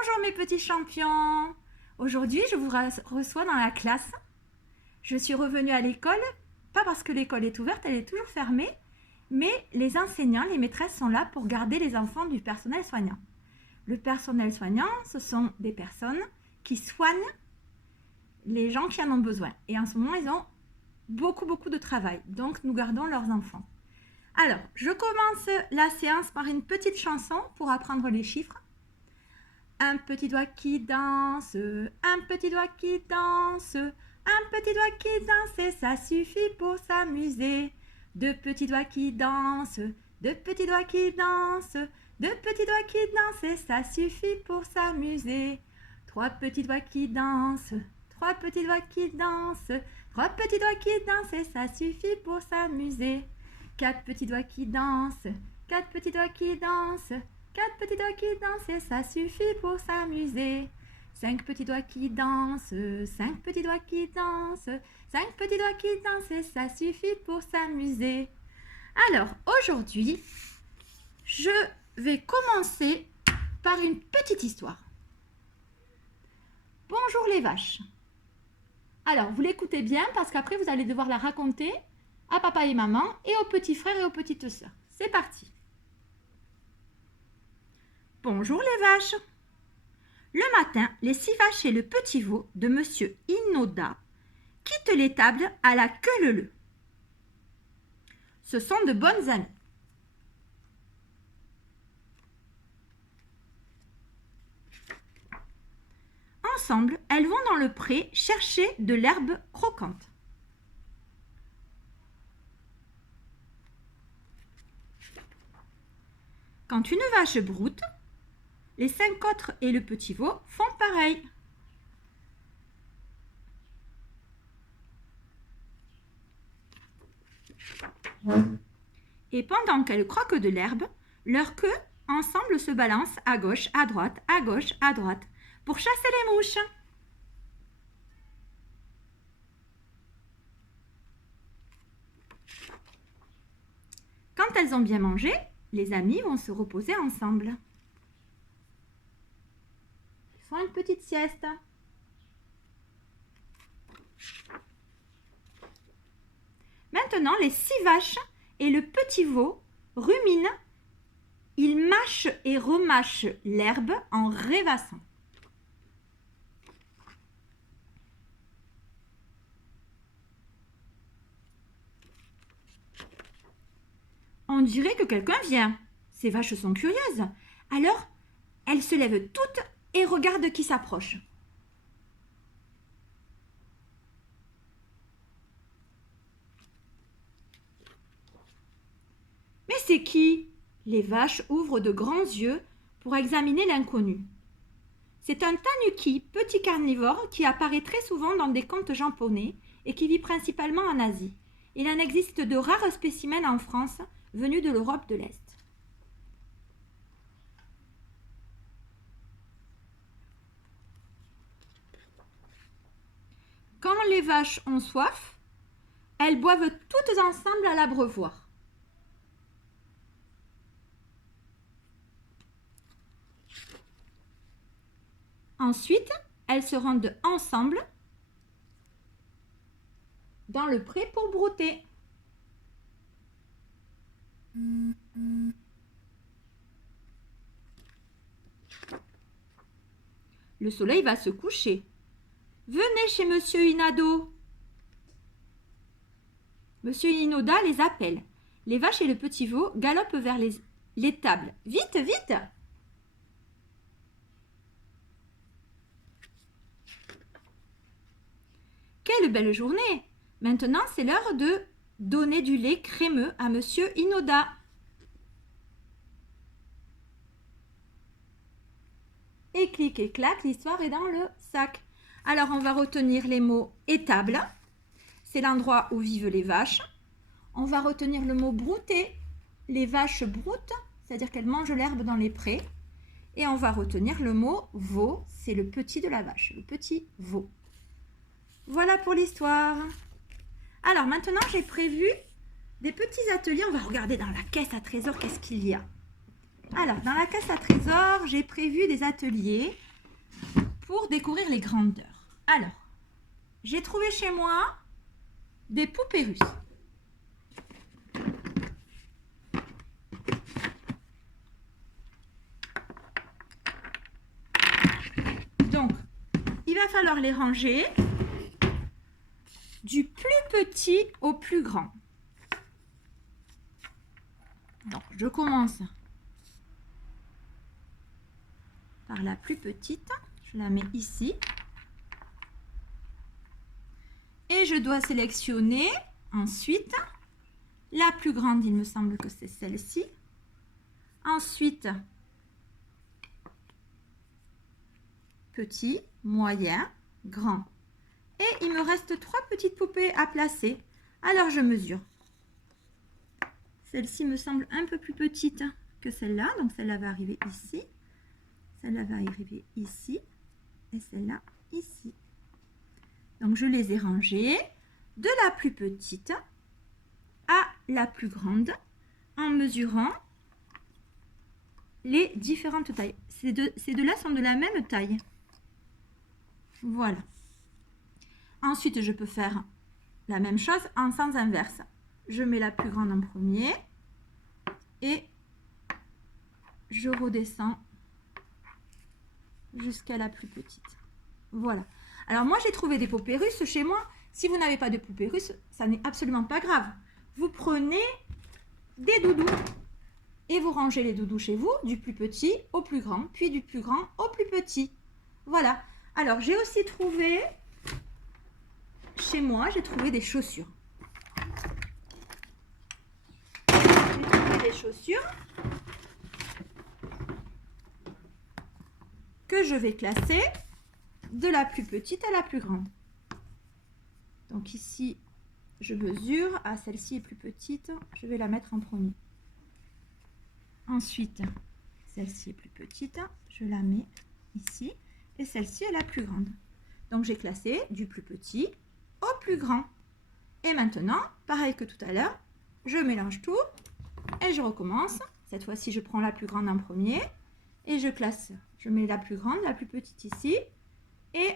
Bonjour mes petits champions. Aujourd'hui, je vous reçois dans la classe. Je suis revenue à l'école, pas parce que l'école est ouverte, elle est toujours fermée, mais les enseignants, les maîtresses sont là pour garder les enfants du personnel soignant. Le personnel soignant, ce sont des personnes qui soignent les gens qui en ont besoin. Et en ce moment, ils ont beaucoup de travail. Donc, nous gardons leurs enfants. Alors, je commence la séance par une petite chanson pour apprendre les chiffres. Un petit doigt qui danse, un petit doigt qui danse, un petit doigt qui danse et ça suffit pour s'amuser. Deux petits doigts qui dansent, deux petits doigts qui dansent, deux petits doigts qui dansent et ça suffit pour s'amuser. Trois petits doigts qui dansent, trois petits doigts qui dansent, trois petits doigts qui dansent et ça suffit pour s'amuser. Quatre petits doigts qui dansent, quatre petits doigts qui dansent, quatre petits doigts qui dansent et ça suffit pour s'amuser. Cinq petits doigts qui dansent, cinq petits doigts qui dansent, cinq petits doigts qui dansent et ça suffit pour s'amuser. Alors, aujourd'hui, je vais commencer par une petite histoire. Bonjour les vaches. Alors, vous l'écoutez bien parce qu'après, vous allez devoir la raconter à papa et maman et aux petits frères et aux petites sœurs. C'est parti. Bonjour les vaches. Le matin, les 6 vaches et le petit veau de monsieur Inoda quittent l'étable à la queue leu-leu. Ce sont de bonnes amies. Ensemble, elles vont dans le pré chercher de l'herbe croquante. Quand une vache broute, les 5 autres et le petit veau font pareil. Et pendant qu'elles croquent de l'herbe, leurs queues ensemble se balancent à gauche, à droite, à gauche, à droite, pour chasser les mouches. Quand elles ont bien mangé, les amies vont se reposer ensemble. Ils font une petite sieste. Maintenant, les 6 vaches et le petit veau ruminent. Ils mâchent et remâchent l'herbe en rêvassant. On dirait que quelqu'un vient. Ces vaches sont curieuses. Alors, elles se lèvent toutes et regardent qui s'approche. Mais c'est qui? Les vaches ouvrent de grands yeux pour examiner l'inconnu. C'est un tanuki, petit carnivore, qui apparaît très souvent dans des contes japonais et qui vit principalement en Asie. Il en existe de rares spécimens en France, venus de l'Europe de l'Est. Quand les vaches ont soif, elles boivent toutes ensemble à l'abreuvoir. Ensuite, elles se rendent ensemble dans le pré pour brouter. Le soleil va se coucher. Venez chez monsieur Inado. Monsieur Inoda les appelle. Les vaches et le petit veau galopent vers l'étable. Vite, vite! Quelle belle journée! Maintenant, c'est l'heure de donner du lait crémeux à monsieur Inoda. Et clic et clac, l'histoire est dans le sac. Alors, on va retenir les mots étable. C'est l'endroit où vivent les vaches. On va retenir le mot brouter. Les vaches broutent, c'est-à-dire qu'elles mangent l'herbe dans les prés. Et on va retenir le mot veau, c'est le petit de la vache, le petit veau. Voilà pour l'histoire. Alors maintenant, j'ai prévu des petits ateliers. On va regarder dans la caisse à trésor qu'est-ce qu'il y a. Alors, dans la caisse à trésor, j'ai prévu des ateliers pour découvrir les grandeurs. Alors, j'ai trouvé chez moi des poupées russes. Donc, il va falloir les ranger du plus petit au plus grand. Donc, je commence par la plus petite. Je la mets ici. Et je dois sélectionner ensuite la plus grande, il me semble que c'est celle-ci. Ensuite, petit, moyen, grand. Et il me reste 3 petites poupées à placer. Alors je mesure. Celle-ci me semble un peu plus petite que celle-là. Donc celle-là va arriver ici. Celle-là va arriver ici. Et celle-là ici. Donc je les ai rangées de la plus petite à la plus grande en mesurant les différentes tailles. Ces deux-là sont de la même taille. Voilà. Ensuite, je peux faire la même chose en sens inverse. Je mets la plus grande en premier et je redescends jusqu'à la plus petite. Voilà. Alors moi, j'ai trouvé des poupées russes chez moi. Si vous n'avez pas de poupées russes, ça n'est absolument pas grave. Vous prenez des doudous et vous rangez les doudous chez vous, du plus petit au plus grand, puis du plus grand au plus petit. Voilà. Alors, j'ai aussi trouvé, chez moi, j'ai trouvé des chaussures. J'ai trouvé des chaussures que je vais classer de la plus petite à la plus grande. Donc ici, je mesure. Ah, celle-ci est plus petite. Je vais la mettre en premier. Ensuite, celle-ci est plus petite. Je la mets ici. Et celle-ci est la plus grande. Donc, j'ai classé du plus petit au plus grand. Et maintenant, pareil que tout à l'heure, je mélange tout et je recommence. Cette fois-ci, je prends la plus grande en premier et je classe. Je mets la plus grande, la plus petite ici. Et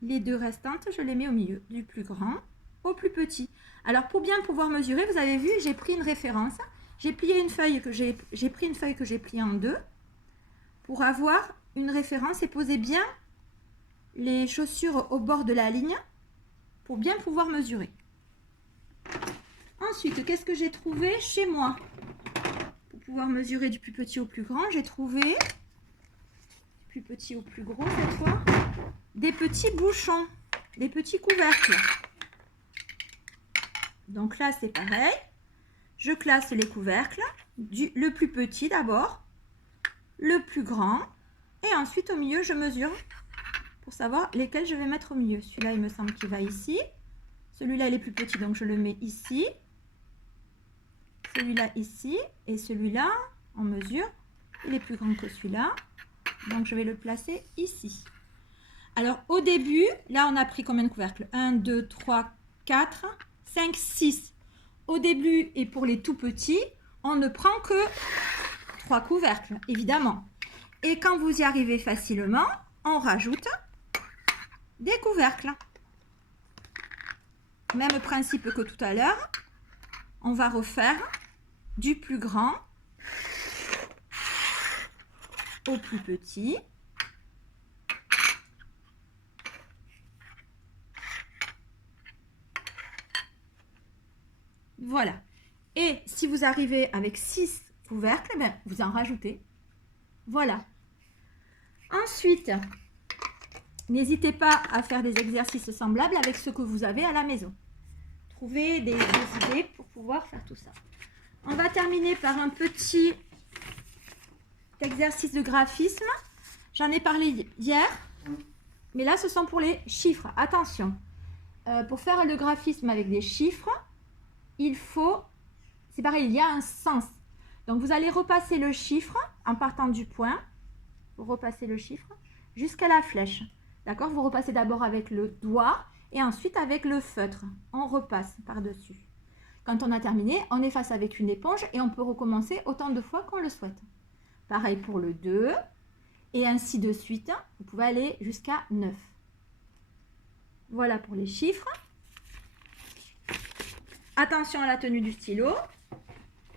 les deux restantes, je les mets au milieu, du plus grand au plus petit. Alors, pour bien pouvoir mesurer, vous avez vu, j'ai pris une référence. J'ai plié une feuille que j'ai pris une feuille que j'ai pliée en deux pour avoir une référence et poser bien les chaussures au bord de la ligne pour bien pouvoir mesurer. Ensuite, qu'est-ce que j'ai trouvé chez moi? Pour pouvoir mesurer du plus petit au plus grand, j'ai trouvé, du plus petit au plus gros cette fois, des petits bouchons, des petits couvercles. Donc là, c'est pareil. Je classe les couvercles, le plus petit d'abord, le plus grand, et ensuite au milieu, je mesure pour savoir lesquels je vais mettre au milieu. Celui-là, il me semble qu'il va ici. Celui-là, il est plus petit, donc je le mets ici. Celui-là ici, et celui-là, en mesure, il est plus grand que celui-là. Donc, je vais le placer ici. Alors, au début, là, on a pris combien de couvercles? 1, 2, 3, 4, 5, 6. Au début, et pour les tout petits, on ne prend que 3 couvercles, évidemment. Et quand vous y arrivez facilement, on rajoute des couvercles. Même principe que tout à l'heure. On va refaire du plus grand au plus petit. Voilà. Et si vous arrivez avec 6 couvercles, eh bien, vous en rajoutez. Voilà. Ensuite, n'hésitez pas à faire des exercices semblables avec ce que vous avez à la maison. Trouvez des idées pour pouvoir faire tout ça. On va terminer par un petit exercice de graphisme. J'en ai parlé hier, mais là, ce sont pour les chiffres. Attention, pour faire le graphisme avec des chiffres, il faut, c'est pareil, il y a un sens. Donc, vous allez repasser le chiffre en partant du point. Vous repassez le chiffre jusqu'à la flèche. D'accord? Vous repassez d'abord avec le doigt et ensuite avec le feutre. On repasse par-dessus. Quand on a terminé, on efface avec une éponge et on peut recommencer autant de fois qu'on le souhaite. Pareil pour le 2. Et ainsi de suite. Vous pouvez aller jusqu'à 9. Voilà pour les chiffres. Attention à la tenue du stylo.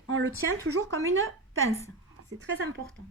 On le tient toujours comme une pince. C'est très important.